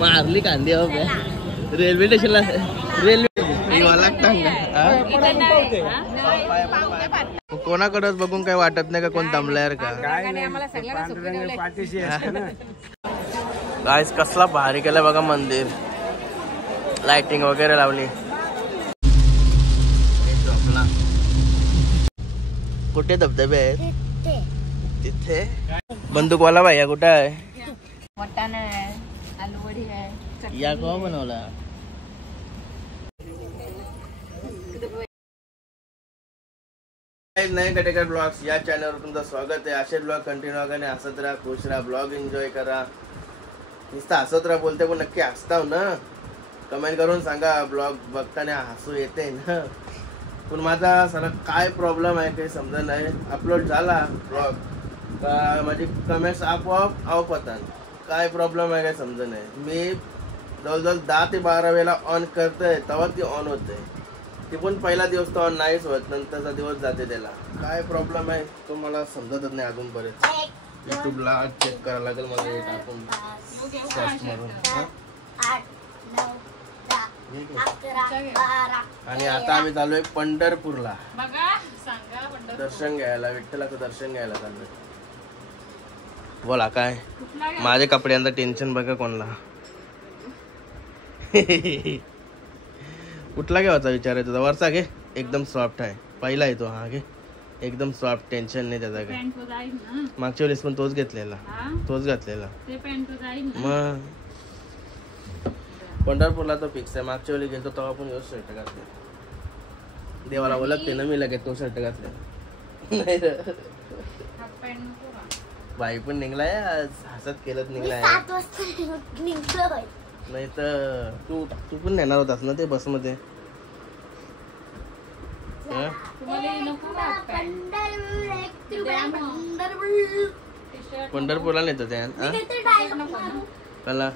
मारली कांदी रेल्वे स्टेशनला कोणाकडे बघून काय वाटत नाही का कोण दमलाय का गाइस कसला भारी केलं बघा मंदिर लाइटिंग वगैरे लावली कुठे धबधबे आहेत तिथे बंदूकवाला भैया कुठे आहे वाटाणा आहे आलू वडी आहे या को बनवला नए कटेकर ब्लॉग्स या चॅनलवर तुमचं स्वागत आहे असे ब्लॉग कंटिन्यू करणे हसत राहा खुश राहा ब्लॉग एन्जॉय करा नुसतं हसत राहा बोलते पण नक्की हसताव ना कमेंट करून सांगा ब्लॉग बघताना हसू येते ना पण माझा सर काय प्रॉब्लेम आहे काही समजा नाही अपलोड झाला ब्लॉग का माझी कमेंट्स आपोआप ऑफ होतात काय प्रॉब्लेम आहे काय समजा नाही मी जवळजवळ 10 ते 12 वेळा ऑन करतोय तेव्हा ती ऑन होते ती पण पहिला दिवस तर ऑन नाहीच होत नंतरचा दिवस जाते त्याला काय प्रॉब्लेम आहे तो मला समजतच नाही अजूनपर्यंत युट्यूबला चेक करायला लागेल मला हे टाकून सर्च मारून आणि आता आम्ही चाललोय पंढरपूरला दर्शन घ्यायला विठ्ठलाचं दर्शन घ्यायला चाललोय बोला काय माझे कपड्यांचं टेन्शन बघा कोणला कुठला घ्यायचा विचार आहे तुझा वरचा घे एकदम सॉफ्ट आहे पहिला आहे तो हा घे एकदम सॉफ्ट टेन्शन नाही त्याचा काय मागच्या वेळेस पण तोच घेतलेला तोच घातलेला मग पंढरपूरला तो फिक्स आहे मागच्या वेळी गेलो तेव्हा पण योच शर्ट घातले देवाला ओळखते ना मी लगेच तो शर्ट घातलेला नाही बाई पण निघलाय हसत केलंच निघलाय नाही तर तू पण नेणार होतास ना ते बस मध्ये पंढरपूरला नेतो त्या कला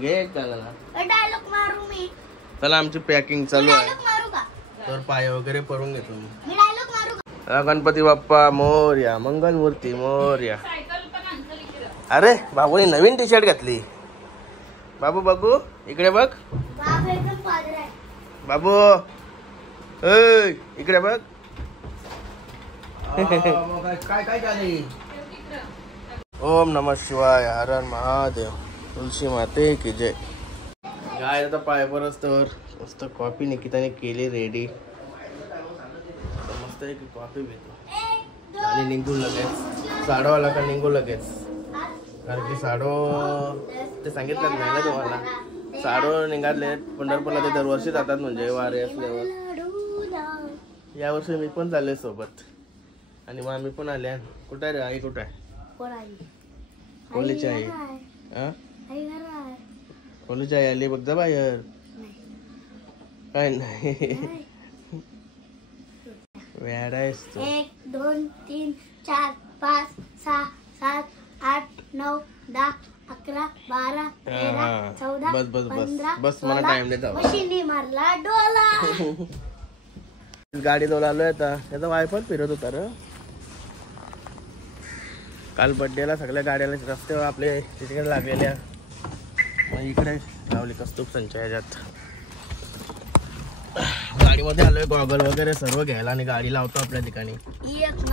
घे चला आमची पॅकिंग चालू आहे तर पाय वगैरे पडून घेतो मी गणपती बाप्पा मोरया मंगलमूर्ती मोरया अरे बाबूने नवीन टी शर्ट घातली बाबू बघू इकडे बघ बाबू इकडे बघ काय काय झाले ओम नमः शिवाय हर हर महादेव तुलसी माते की जय गाय आता पाय परत तर मस्त कॉफी निकिताने केली रेडी मस्त एक कॉफी पितो आणि निघू लगेच साडो आला का निघू लगेच कारण की साडो ते सांगितलं नाही ना तुम्हाला साडो निघाले पंढरपूरला ते दरवर्षी जातात म्हणजे वारे असल्यावर यावर्षी मी पण चालले सोबत आणि मग आम्ही पण आले कुठे रे आई कुठे आहे कोलीची आई कोलीची आई आली बघ जा बाहेर काय नाही वेड आहेस तू 1 2 3 4 5 6 7 8 9 10 11 12 13 14 बस बस बस बस मला टाइम देता मशीनी मारला डोला गाडी जवळ आलोय आता त्याचा वायफाय फिरत होता रे काल बर्थडेला सगळ्या गाड्याला रस्त्यावर आपले तिकडे लागलेल्या इकडे लावली कस्तूप संचय ह्याच्यात गाडीमध्ये आलोय गॉगल वगैरे सर्व घ्यायला आणि गाडी लावतो आपल्या ठिकाणी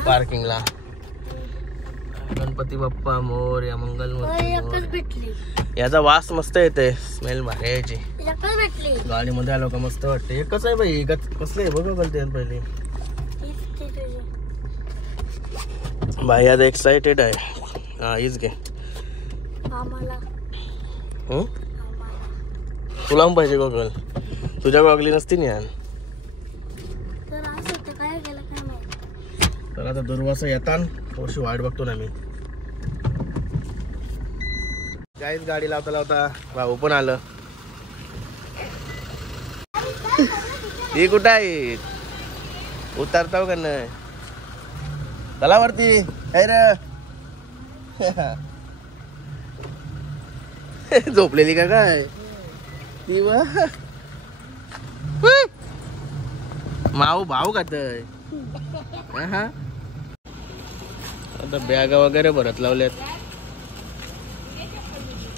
पार्किंगला गणपती बाप्पा मोर या मंगलमूर्ती याचा वास मस्त येते स्मेल भारी यायची गाडीमध्ये आलो का मस्त वाटते एकच आहे बाई कसले बघ बोलते पहिले भाई आज एक्साइटेड आहे हा हीच घे तुला पण पाहिजे गॉगल तुझ्या गॉगली नसती ना यार तर आता दुर्वासा येतान थोडीशी वाट बघतो ना मी काहीच गाडी लावता लावता भाऊ पण आलं ही कुठं आहे उतरताव का नाही चला वरती झोपलेली का काय ती माऊ भाऊ खातय आता बॅगा वगैरे भरत लावल्यात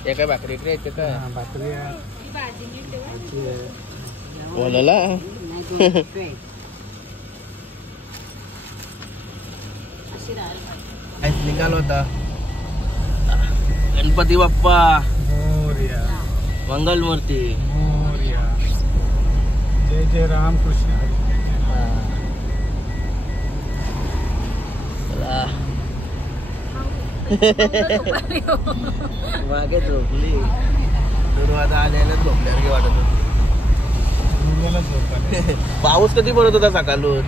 हे काय भाकरी इकडे आहेत का? भाकरी आहे. बोलायला निघालो होता. गणपती बाप्पा मोरया मंगलमूर्ती. मोरया. जय जय रामकृष्ण हरी. मागे झोपली दुर्वादा आल्याला झोपल्यासारखी वाटत होती. मुलाला झोप आली. पाऊस कधी पडत होता सकाळूच.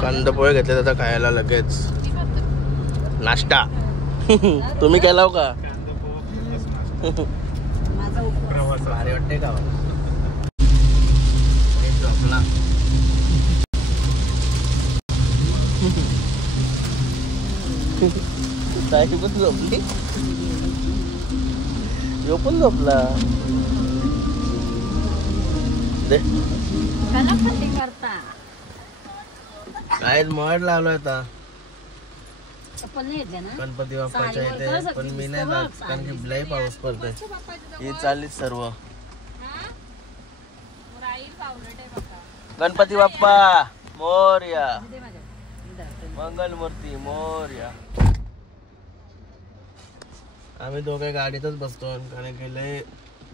कांदा पोहे घेतले आता खायला लगेच नाश्ता. तुम्ही केला हो का? कांदा पोहा फेमस नाश्ता. प्रवास भारी वाटते का? झोपला ताई पण झोपली. यो पण झोपला. दे काय मड लावलोय आता गणपती बाप्पाच्या इथे. पण मी नाही जात कारण की लय पाऊस पडतोय. ही चालली सर्व. गणपती बाप्पा मोरया मंगलमूर्ती मोरया. आम्ही दोघे गाडीतच बसतो कारण की लय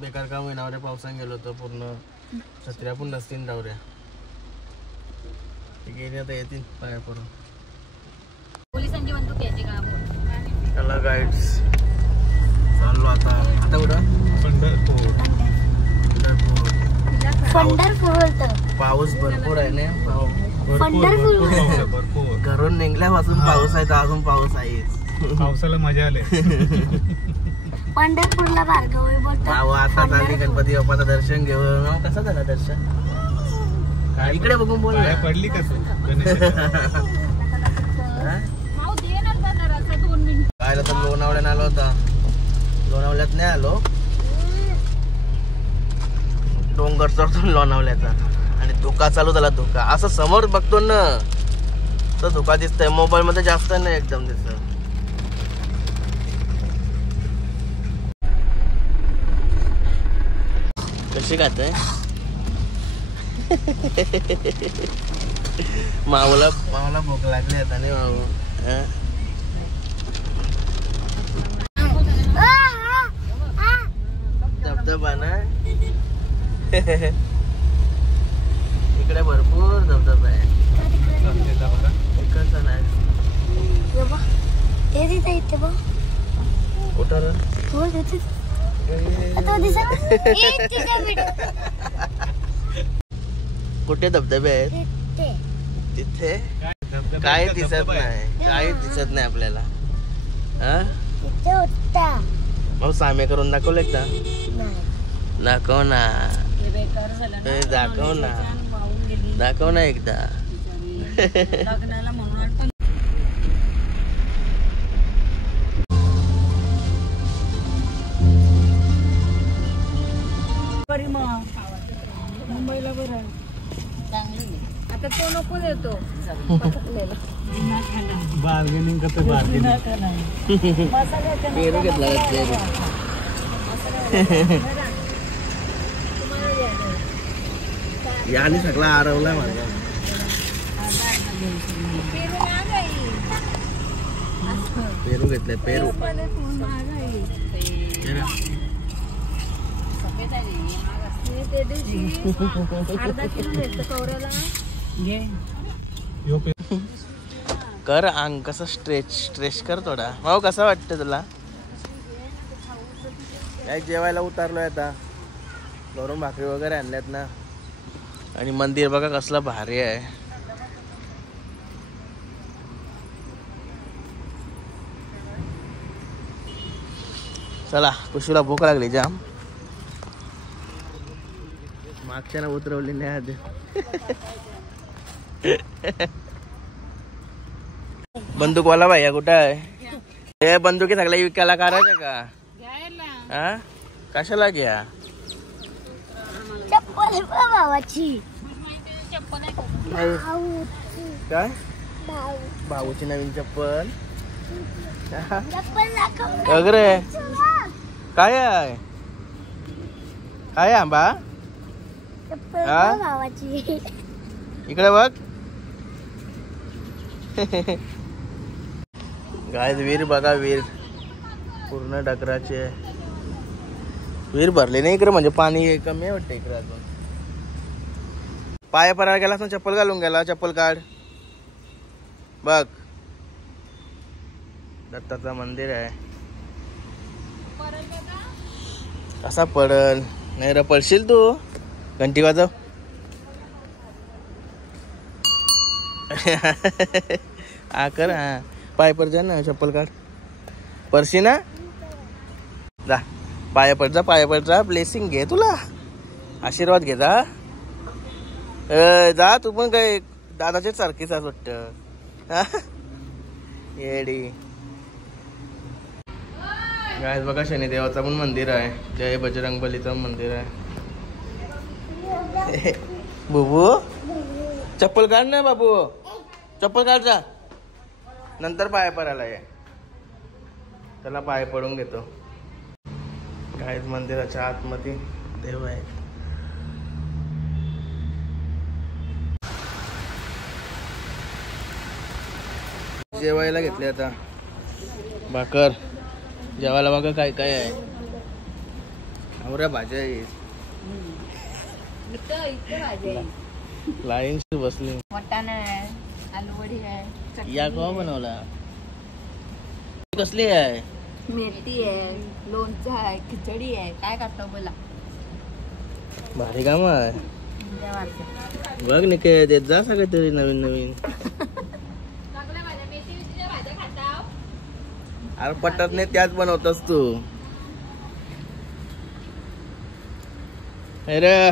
बेकार काम होईना. पावसाने गेलो होतो पूर्ण. छत्र्या पण नसतील डावऱ्या. गेली आता येतील पाया पडून. चला गाईड्स चाललो आता. आता कुठं? पंढरपूर. पंढरपूर. पाऊस भरपूर आहे ना. पंढरपूर. भरपूर. घरून निघल्यापासून पाऊस आहे तर अजून पाऊस आहे. पावसाला मजा आले. पंढरपूरला भार्गव बोलतो. आता चालली गणपती बाप्पाचं दर्शन घेऊन. कसं झालं दर्शन? इकडे बघून बोल. पाया पडली का तू गणेशाच्या? काय तर लोणावळ्यात आलो होता. लोणावळ्यात नाही आलो. डोंगर चढतो लोणावळ्याचा आणि धुका चालू झाला. धुका असं समोर बघतो ना तर धुका दिसतंय. मोबाईल मध्ये जास्त नाही एकदम दिसत. कशी खाते माऊला भूक लागली आता नाही माऊ. धबधबा ना इकडे भरपूर धबधबा आहे. इकडचा नाही. कुठं कुठे धबधबे आहेत? तिथे काय दिसत नाही. काही दिसत नाही आपल्याला. मग सामे करून दाखवलं एकदा. दाखव ना. दाखव ना. दाखव ना एकदा. मुंबईला बरं आता तो नको देतो. बार्गेनिंग करतो. बार्गेनिंग. पेरू घेतला याने सगळा आरवला माझा. पेरू घेतलाय. पेरू कर अंग कसं स्ट्रेच कर थोडा. भाऊ कसा वाटतं तुला? काय जेवायला उतारलोय आता. घरून भाकरी वगैरे आणल्यात ना. आणि मंदिर बघा कसलं भारी आहे. चला कुशीला भूक लागली जाम. मागच्या ना उतरवली नाही आज. बंदूकवाला भैया कुठं आहे? हे बंदुकी सगळ्या विकायला करायचं का? हा कशाला घ्या? चप्पल भावाची. काय भाऊची नवीन चप्पल. चप्पल दाखव. अगरे काय आहे? काय आहे आंबा? चप्पल हा? बघ भावाची. इकडे बघ. गाय विहीर बघा, विहीर पूर्ण डगराचे. विहीर भरले नाही इकडे, म्हणजे पाणी कमी आहे वाटतं इकडे अजून. पाया परायला गेला ना, चप्पल घालून गेला. चप्पल काढ. बघ दत्ताचं मंदिर आहे. कसा पडल? नाही रे, पडशील तू. घंटी वाजव. हा कर. हा पाय पड जा ना, चप्पल काढ. परशी ना, जा पाया पड जा, पाया पड जा. ब्लेसिंग घे, तुला आशीर्वाद घे. जा जा तू पण काय दादाचे सारखीच आज वाटत. येडी गाय बघा, शनिदेवाचं पण मंदिर आहे. जय बजरंगबलीचं मंदिर आहे. बुबू चप्पल काढ ना बाबू, चप्पल काढ जा. नंतर पाया पडायला ये. त्याला पाय पडून घेतो. गाय मंदिराच्या आतमध्ये देव आहे. जेवायला घेतले आता भाकर. जेवायला बघा काय काय आहे. आवऱ्या भाज्या आहेत. लाईन बसली. वाटाणा आहे, आलूवडी आहे, या केव्हा बनवला? कसली आहे? मेथी आहे, लोणचं आहे, खिचडी आहे. काय करतो बोला? भारी काम आहे. देवाचं. बघ नि काय देत जा सगळं तरी नवीन नवीन. अरे पटत नाही त्याच बनवतोस तू. अरे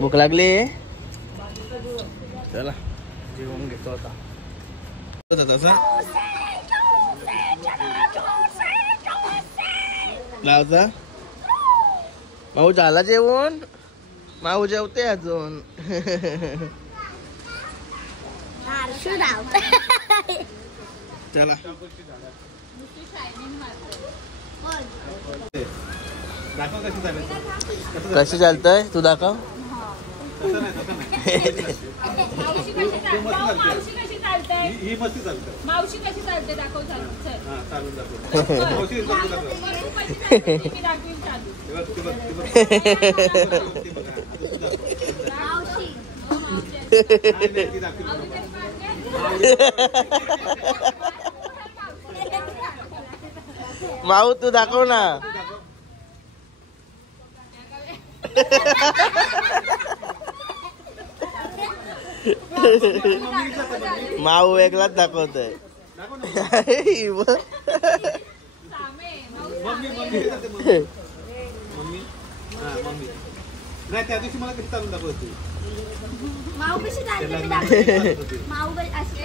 भूक लागली. चला जेवण घेतो आता. लावता माऊ झाला जेवण. माऊ जेवते अजून. चला कशी चालतंय तू दाखव. मावशी कशी चालते दाखव. माऊ तू दाखव ना. माऊ वेगळाच दाखवतोय. नाही त्या दिवशी मला कशी चालून दाखवते. माऊ कशी चालते? माऊ अशी.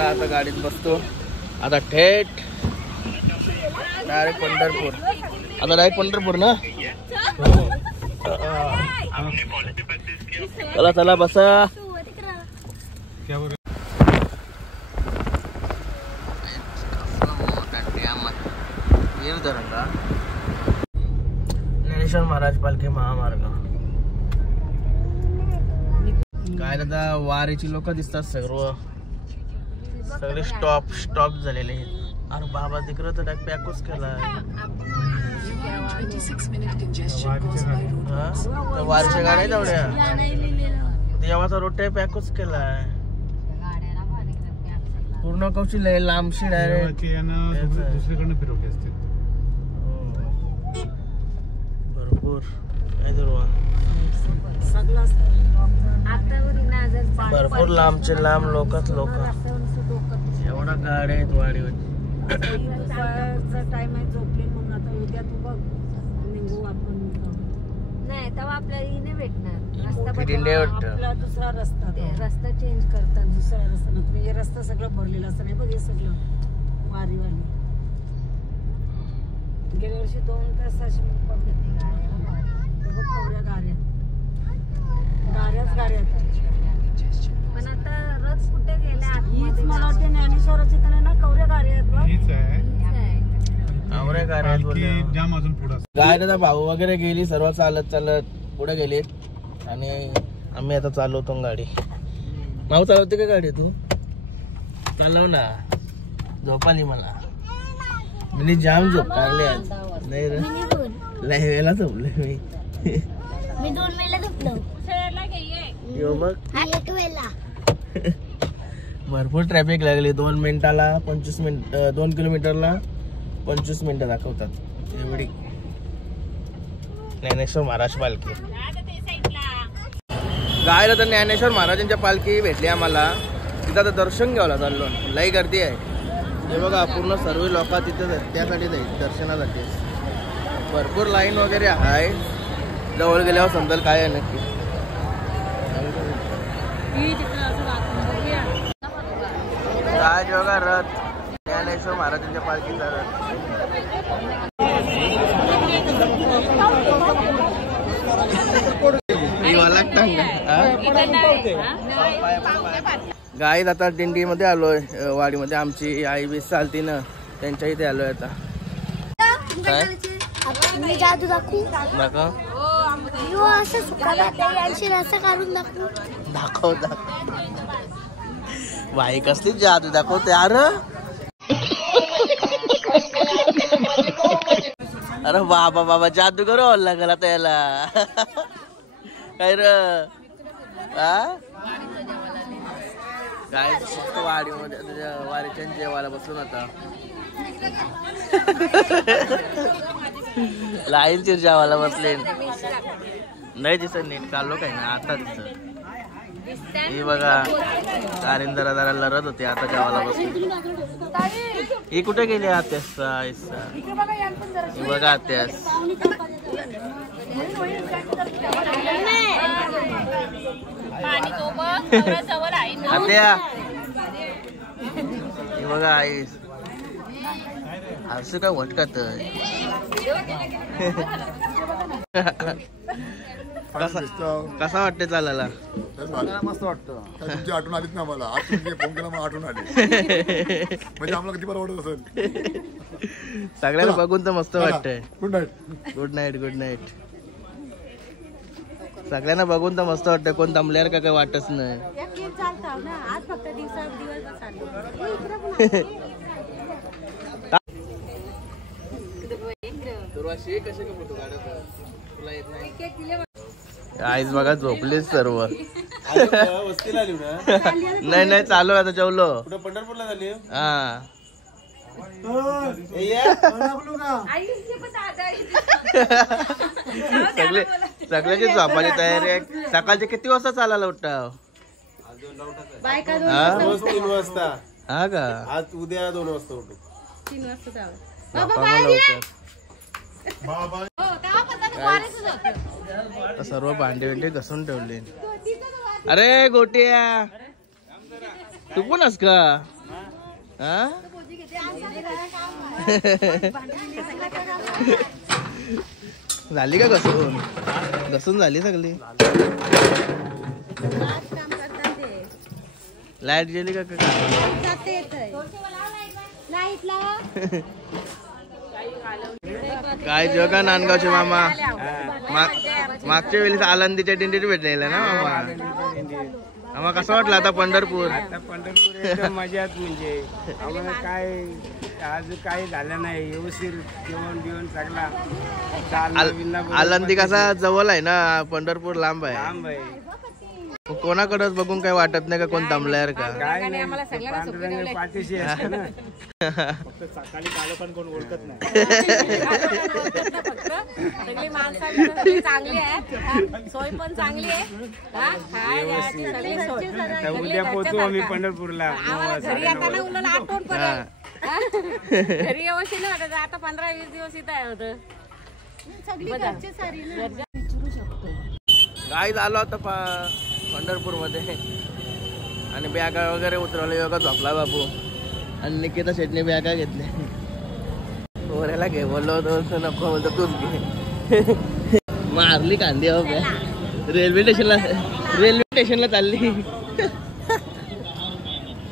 आता गाडीत बसतो. आता थेट डायरेक्ट पंढरपूर. आता डायरेक्ट पंढरपूर ना. चला चला बसा. ज्ञानेश्वर महाराज पालखी महामार्ग. काय आता वारीची लोक दिसतात सगळे स्टॉप झालेले. अरे बाबा तिकडं तर पॅकच केलाय. वारीच्या गाड्या तेवढ्या देवाचा रोड पॅकच केलाय. पूर्ण कौशल्य आहे. लांबशी डायरेक्ट दुसरीकडनं फिरवले असते. भरपूर भरपूर लांबचे लांब लोकच लोक. एवढा गाड्या आहेत वाडीवर. टाइम आहे झोपले म्हणून आता उद्या तू बघ निघू आपण. नाही तेव्हा आपल्याला ही नाही भेटणार. रस्ता दुसरा रस्ता चेंज करतात. दुसरा रस्ता ना हे रस्ता सगळं भरलेला असतं. नाही बघ हे सगळं वारीवाली. गेल्या वर्षी 2 तास अशी पडली गाडी. बघ कवऱ्या गाऱ्याच पण आता रथ कुठे गेले हीच मला वाटते ज्ञानेश्वराची त्याला ना कवऱ्या गाऱ्या आहेत बघ. हीच आहे पालखी जाम अजून पुढं काय दादा भाऊ वगैरे गेली सर्व चालत पुढे गेलीत आणि आम्ही आता चालवतो गाडी. भाऊ चालवते का गाडी तू? चालव ना. झोप आली मला. म्हणजे जाम झोप काढली आज. नाही रे लय वेळेला झोपले मी. मी 2 वेळेला झोपलो. यो बघ एक वेळेला. भरपूर ट्रॅफिक लागली. 2 मिनिटाला 25 मिनिट 2 किलोमीटरला 25 मिनिटं दाखवतात एवढी. ज्ञानेश्वर महाराज पालखी गायला तर ज्ञानेश्वर महाराजांच्या पालखी भेटली आम्हाला. तिथं आता दर्शन घ्यायला चाललो. लई गर्दी आहे. हे बघा पूर्ण सर्व लोक तिथं त्यासाठी जाईल दर्शनासाठी. भरपूर लाईन वगैरे आहे. जवळ गेल्यावर समजेल काय आहे नक्की. काय बघा रथ ज्ञानेश्वर महाराजांच्या पालखीचा रथ. गाई आता दिंडीमध्ये आलोय. वाडीमध्ये आमची आई बी चालती ना त्यांच्या इथे आलोय आता. काय मी जादू दाखवू. दाखव असं असं काढून दाखवू. दाखव बाई कसली जादू दाखवते. अरे बाबा जादू करू लागला त्याला. काय र काय फक्त वाडीमध्ये वारीच्या जेवायला बसून आता लाईन जेवायला बसले. नाही दिसत नीट. चाललो काय ना आता दिसत. ही बघा कारिंदरा जरा लढत होते. आता जेवायला बसले. ही कुठे गेली आत्यास? ही बघा आत्यास. आत्या ही बघा आईस. असं काय वटकात. कसा वाटते चालायला? मस्त वाटतं. तुमची आठवण आलीच ना मला. आज तुम्ही फोन केला मला आठवण आली. म्हणजे आम्हाला किती बरं वाटत असेल. सगळ्यांना बघून तर मस्त वाटतंय. Good night. Good night. Good night. सगळ्यांना बघून तर मस्त वाटतं. कोण दमल्यावर का काय वाटच नाही. आईच बघा झोपलेच सर्व. नाही चालू आता जेवलो. पंढरपूरला झाली. हा सगळ्याची झोपाची तयारी आहे. सकाळचे किती वाजता चालायला उठता? 3 वाजता. हा का? आज उद्या 2 वाजता उठू. 3 वाजता सर्व भांडे बिंडे घसून ठेवले. अरे गोट्या तू पण आहेस का? हा झाली का घसून झाली सगळी. लाईट गेली का? काय जो का नांदगावचे मामा मागच्या वेळेस आळंदीच्या दिंडीत भेटलेला ना मामा. आम्हाला कसं वाटलं आता पंढरपूर? पंढरपूर मजात. म्हणजे आम्हाला काय आज काही झालं नाही. व्यवस्थित जेवण बिवण सगळा. आळंदी कसा जवळ आहे ना. पंढरपूर लांब आहे. लांब आहे. कोणाकडेच बघून काही वाटत नाही का कोण दमलाय का? काय नाही पाठीशी असतं ना. फक्त सकाळी कालोखान कोण ओळखत नाही. सगळी माणसं चांगली आहे. सोय पण चांगली आहे. उद्या पोहोचू आम्ही पंढरपूरला. घरी येताना उन्हाला आठवण पडेल. घरी व्यवस्थित नाही वाटत. आता 15-20 दिवस इथं आहे होतं. विचारू शकतो. काय झालं होतं पंढरपूर मध्ये आणि बॅगा वगैरे उतरवले. योगा झोपला बाबू. आणि निकिता शेटने बॅगा घेतले. पोऱ्याला घे बोललो होतो नको बोलतो तूच घे. मारली कांदी रेल्वे स्टेशनला चालली.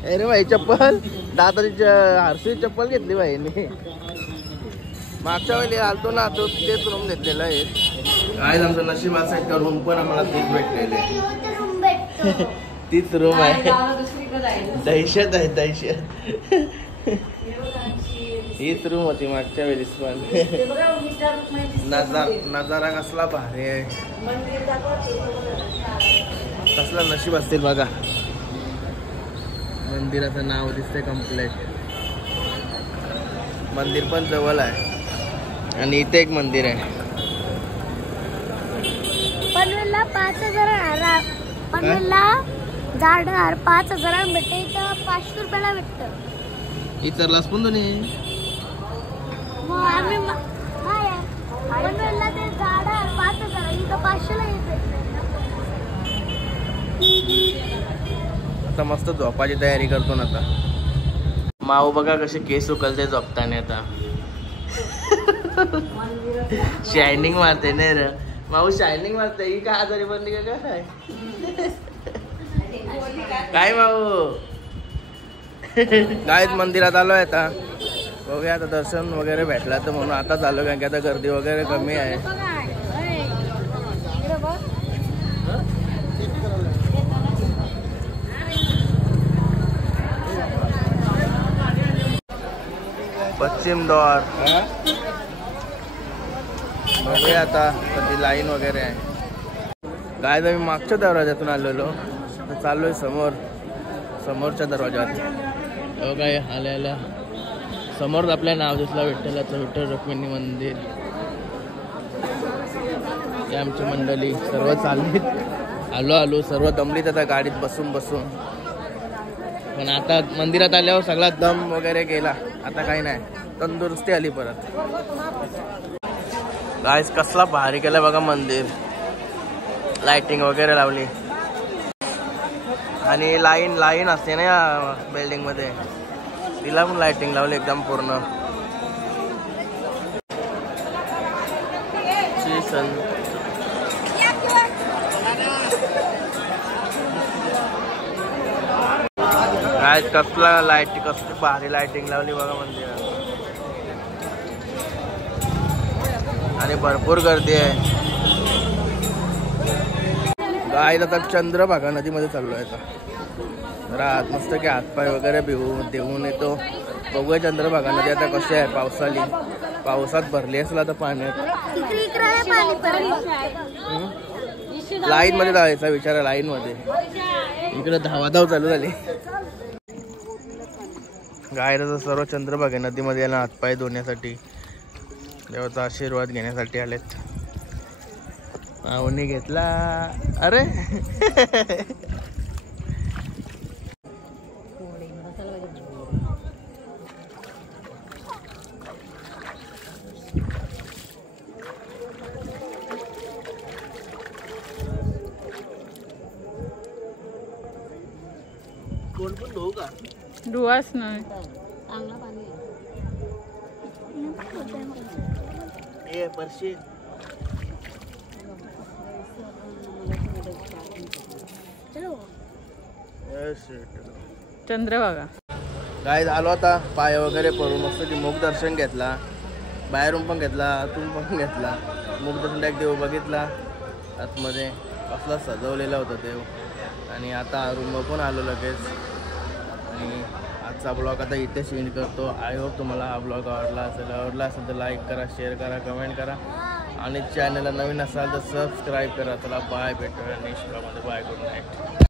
अरे बाई चप्पल दादाची हर्षी चप्पल घेतली बाईने. मागच्या वेळी आलतो ना तो तेच रूम घेतलेला आहे. काय आमचं नशीब असायचं का रूम पण आम्हाला तीच भेटलेले. तीच रूम आहे. दहशत आहे दहशत. हीच रूम होती मागच्या वेळेस पण. नजारा कसला भारी आहे. कसला नशीब असतील बघा. मंदिराचं नाव दिसतंय कम्प्लेट. मंदिर पण जवळ आहे आणि इथे एक मंदिर आहे. पनवेलला 5,000 पनवेलला झाड 5,000 भेटते. इथं 500 रुपयाला भेटतं. इतरलाच पण दोन्ही आम्ही पनवेलला ते झाड 5,000 इथं 500ला भेटतं. आता मस्त झोपाची तयारी करतो ना. आता माऊ बघा कसे केस उकलते झोपताना. आता शायनिंग मारते नाही रे माऊ. शायनिंग मारते. ही काय आजारी बनली का काय काय माऊ. गायत मंदिरात आलोय आता. बघूया आता दर्शन वगैरे भेटला तर म्हणून आता चालू कारण की आता गर्दी वगैरे कमी आहे. पश्चिम द्वार बघूया आता कधी लाईन वगैरे आहे. काय तर मी मागच्या दरवाज्यातून आलेलो तर चाललोय समोरच्या दरवाज्यात. काय आल्या समोर आपल्या नाव दिसलं विठ्ठलाचं. विठ्ठल रुक्मिणी मंदिर. हे आमची मंडळी सर्व चाललीत. आलो सर्व दमलीत आता गाडीत बसून पण आता मंदिरात आल्यावर सगळा दम वगैरे गेला. आता काही नाही तंदुरुस्ती आली परत. गाईस कसला भारी केला बघा मंदिर. लाइटिंग वगैरे लावली आणि लाईन असते ना या बिल्डिंग मध्ये. तिला पण लाइटिंग लावली एकदम पूर्ण. काय कसला कसली भारी लाइटिंग लावली बघा मंदिरात. आणि भरपूर गर्दी आहे. गाय आता चंद्रभागा नदीमध्ये चाललो आहे. जरा मस्त की हातपाय वगैरे देऊन येतो. बघूया चंद्रभागा नदी आता कशी आहे. पावसात भरली असेल आता पाण्यात. लाईन मध्ये जायचा विचार आहे. लाईन मध्ये इकडे धावाधाव चालू झाली. गायला सर्व चंद्रभागा नदीमध्ये याला हातपाय धुण्यासाठी देवाचा आशीर्वाद घेण्यासाठी आलेत. आवनी घेतला. अरे कोण पण धुवू का. डुवाच नाही. ए परशी चंद्रभागा. काय आलो आता. पाय वगैरे पडून मस्त की मुख दर्शन घेतला. बाहेरून पण घेतला आतून पण घेतला. मुख दर्शन एक देव बघितला आतमध्ये कसला सजवलेला होता देव. आणि आता रूम पण आलो लगेच. आणि आजचा ब्लॉग आता इथे सेंड करतो. आय होप तुम्हाला हा ब्लॉग आवडला असेल तर लाईक करा, शेअर करा, कमेंट करा आणि चॅनलला नवीन असाल तर सबस्क्राईब करा. चला बाय. भेटूया नेक्स्ट ब्लॉगमध्ये. बाय. Good night.